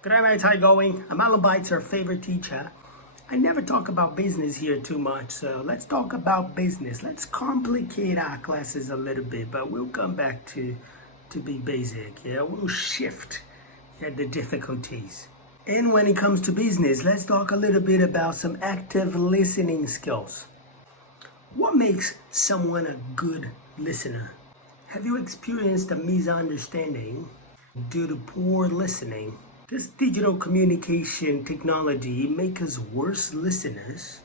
G'day mates, how you going? I'm Alan Bites, our favorite teacher. I never talk about business here too much, so let's talk about business. Let's complicate our classes a little bit, but we'll come back to be basic. Yeah, we'll shift the difficulties. And when it comes to business, let's talk a little bit about some active listening skills. What makes someone a good listener? Have you experienced a misunderstanding due to poor listening? Does digital communication technology make us worse listeners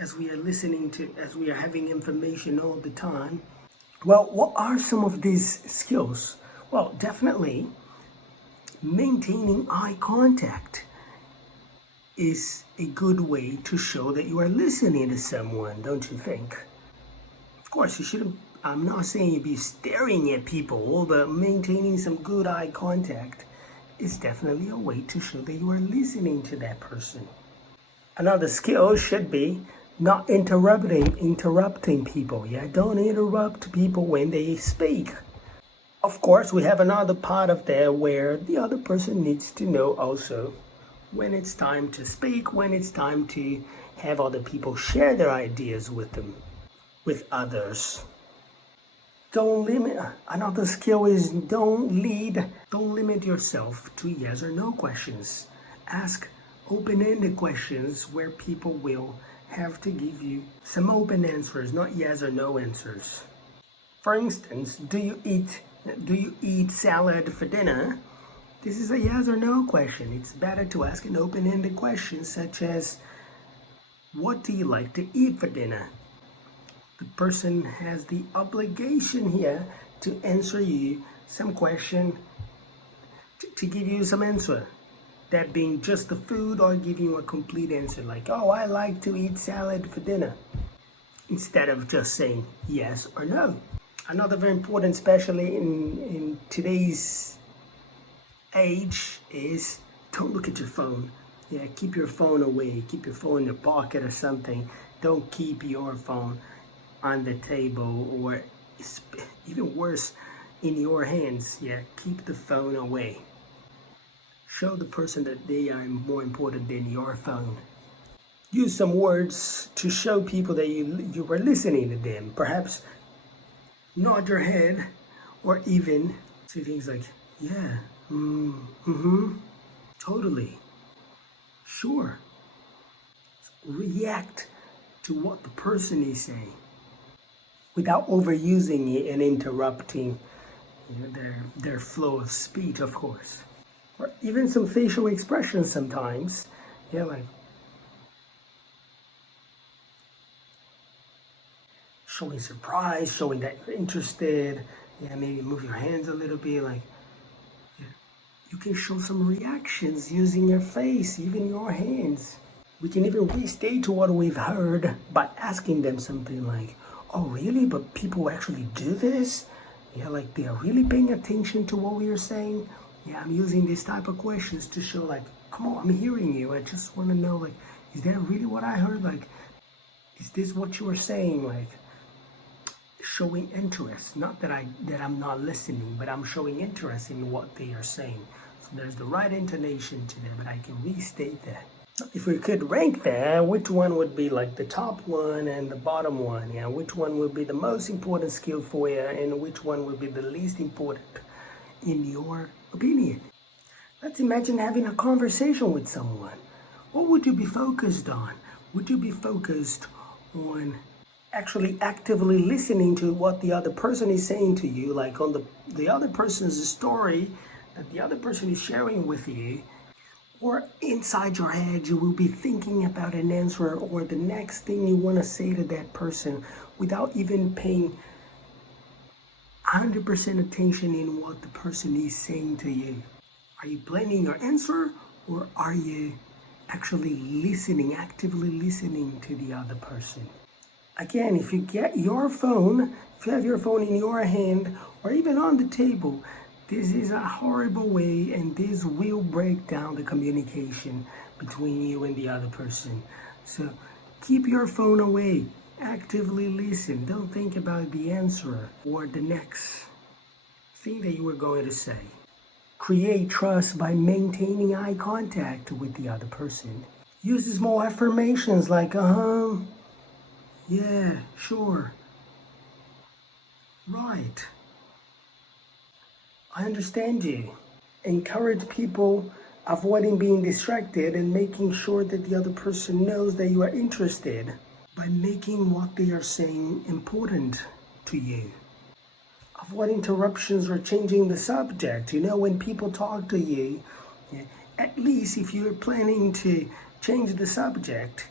as we are having information all the time? Well, what are some of these skills? Well, definitely maintaining eye contact is a good way to show that you are listening to someone, don't you think? Of course, you shouldn't, I'm not saying you be staring at people, but maintaining some good eye contact is definitely a way to show that you are listening to that person. Another skill should be not interrupting people. Yeah, don't interrupt people when they speak. Of course, we have another part of that where the other person needs to know also when it's time to speak, when it's time to have other people share their ideas with them, with others. Don't limit. Another skill is don't limit yourself to yes or no questions. Ask open-ended questions where people will have to give you some open answers, not yes or no answers. For instance, do you eat salad for dinner? This is a yes or no question. It's better to ask an open-ended question such as, what do you like to eat for dinner? The person has the obligation here to answer you some question, to give you some answer. That being just the food or giving you a complete answer like, oh, I like to eat salad for dinner. Instead of just saying yes or no. Another very important, especially in today's age, is don't look at your phone. Yeah, keep your phone away. Keep your phone in your pocket or something. Don't keep your phone on the table, or even worse, in your hands. Yeah, keep the phone away. Show the person that they are more important than your phone. Use some words to show people that you were listening to them. Perhaps nod your head, or even say things like, yeah, totally, sure. React to what the person is saying, without overusing it and interrupting their flow of speech, of course. Or even some facial expressions sometimes. Yeah, like showing surprise, showing that you're interested. Yeah, maybe move your hands a little bit. Like, yeah. You can show some reactions using your face, even your hands. We can even restate what we've heard by asking them something like, oh really, but people actually do this? Yeah, like they are really paying attention to what we are saying. Yeah, I'm using these type of questions to show like, come on, I'm hearing you. I just want to know, like, is that really what I heard? Like, is this what you were saying? Like, showing interest. Not that I'm not listening, but I'm showing interest in what they are saying. So there's the right intonation to that, but I can restate that. If we could rank that, which one would be like the top one and the bottom one? Yeah, which one would be the most important skill for you, and which one would be the least important in your opinion? Let's imagine having a conversation with someone. What would you be focused on? Would you be focused on actually actively listening to what the other person is saying to you, like on the other person's story that the other person is sharing with you? Or inside your head, you will be thinking about an answer or the next thing you want to say to that person without even paying 100% attention in what the person is saying to you. Are you planning your answer, or are you actually listening, actively listening to the other person? Again, if you have your phone in your hand or even on the table, this is a horrible way, and this will break down the communication between you and the other person. So keep your phone away. Actively listen. Don't think about the answer or the next thing that you were going to say. Create trust by maintaining eye contact with the other person. Use small affirmations like, yeah, sure, right, I understand you. Encourage people avoiding being distracted and making sure that the other person knows that you are interested by making what they are saying important to you. Avoid interruptions or changing the subject. You know, when people talk to you, at least if you're planning to change the subject,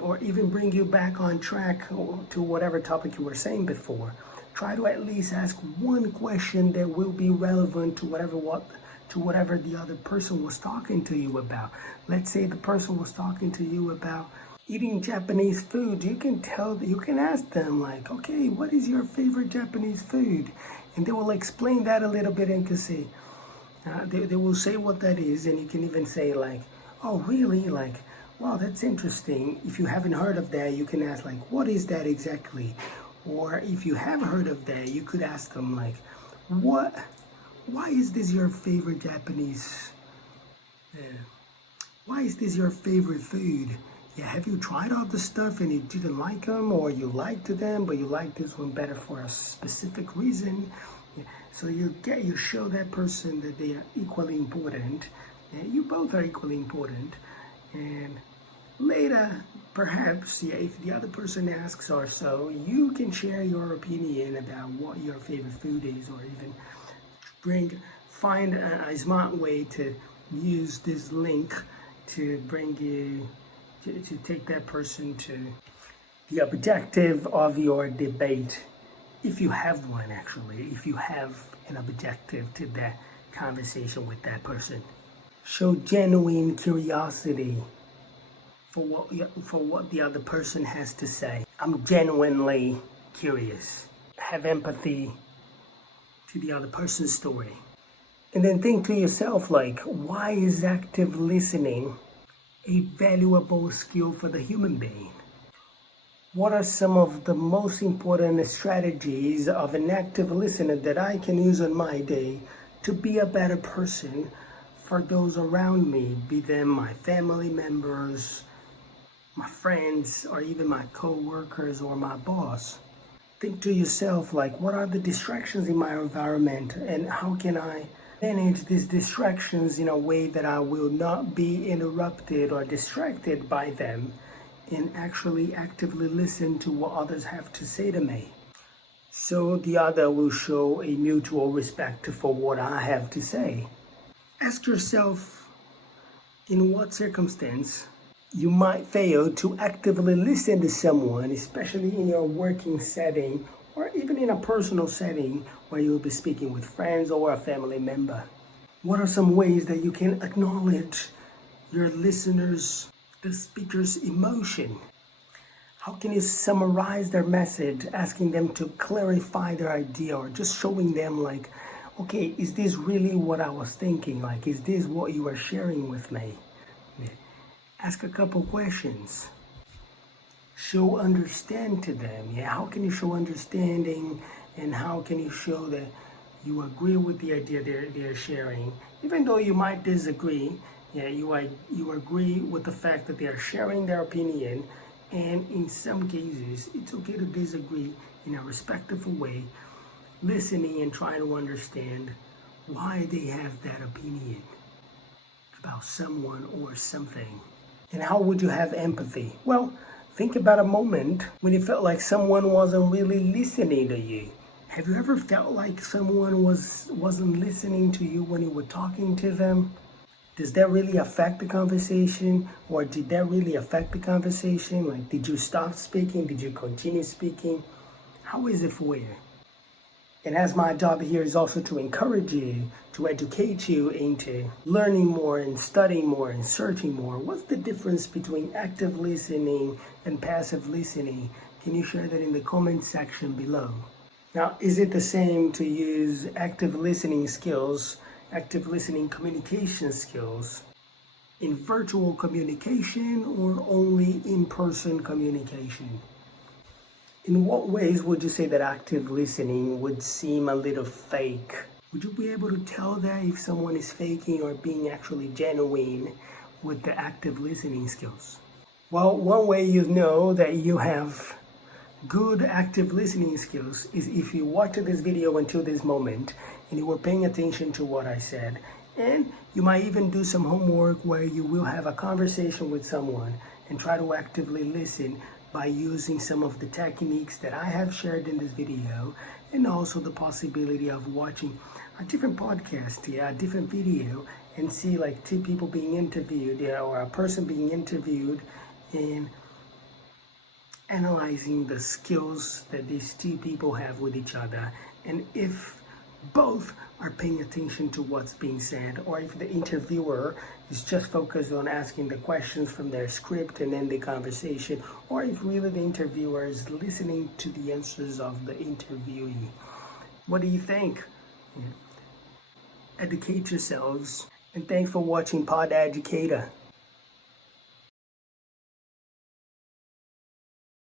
or even bring you back on track to whatever topic you were saying before, try to at least ask one question that will be relevant to whatever the other person was talking to you about. Let's say the person was talking to you about eating Japanese food. You can ask them like, okay, what is your favorite Japanese food? And they will explain that a little bit and can say, they will say what that is, and you can even say like, oh really, like, wow, that's interesting. If you haven't heard of that, you can ask like, what is that exactly? Or if you have heard of that, you could ask them like, why is this your favorite Japanese, why is this your favorite food? Yeah, have you tried all the stuff and you didn't like them, or you liked them but you like this one better for a specific reason? Yeah. So you show that person that they are equally important, and you both are equally important. And later, perhaps, if the other person asks or so, you can share your opinion about what your favorite food is, or even find a smart way to use this link to bring you to take that person to the objective of your debate, if you have one. Actually, if you have an objective to that conversation with that person. Show genuine curiosity for what the other person has to say. I'm genuinely curious. Have empathy to the other person's story. And then think to yourself like, why is active listening a valuable skill for the human being? What are some of the most important strategies of an active listener that I can use on my day to be a better person for those around me, be them my family members, my friends, or even my co-workers or my boss? Think to yourself like, what are the distractions in my environment, and how can I manage these distractions in a way that I will not be interrupted or distracted by them, and actually actively listen to what others have to say to me, so the other will show a mutual respect for what I have to say. Ask yourself, in what circumstance you might fail to actively listen to someone, especially in your working setting or even in a personal setting where you'll be speaking with friends or a family member. What are some ways that you can acknowledge your listeners, the speaker's emotion? How can you summarize their message, asking them to clarify their idea, or just showing them like, okay, is this really what I was thinking? Like, is this what you are sharing with me? Ask a couple questions. Show understand to them. How can you show understanding, and how can you show that you agree with the idea they're sharing, even though you might disagree? You agree with the fact that they are sharing their opinion, and in some cases it's okay to disagree in a respectful way, listening and trying to understand why they have that opinion about someone or something. And how would you have empathy? Well, think about a moment when you felt like someone wasn't really listening to you. Have you ever felt like someone wasn't listening to you when you were talking to them? Does that really affect the conversation, or did that really affect the conversation? Like, did you stop speaking? Did you continue speaking? How is it for you? And as my job here is also to encourage you, to educate you into learning more and studying more and searching more, what's the difference between active listening and passive listening? Can you share that in the comment section below? Now, is it the same to use active listening skills, active listening communication skills in virtual communication or only in-person communication? In what ways would you say that active listening would seem a little fake Would you be able to tell that if someone is faking or being actually genuine with the active listening skills? Well, one way you know that you have good active listening skills is if you watched this video until this moment and you were paying attention to what I said. And you might even do some homework where you will have a conversation with someone and try to actively listen by using some of the techniques that I have shared in this video, and also the possibility of watching a different podcast, a different video, and see like two people being interviewed, or a person being interviewed, and analyzing the skills that these two people have with each other, and if both are paying attention to what's being said, or if the interviewer is just focused on asking the questions from their script and then the conversation, or if really the interviewer is listening to the answers of the interviewee. What do you think? Educate yourselves, and thanks for watching Pod Educator.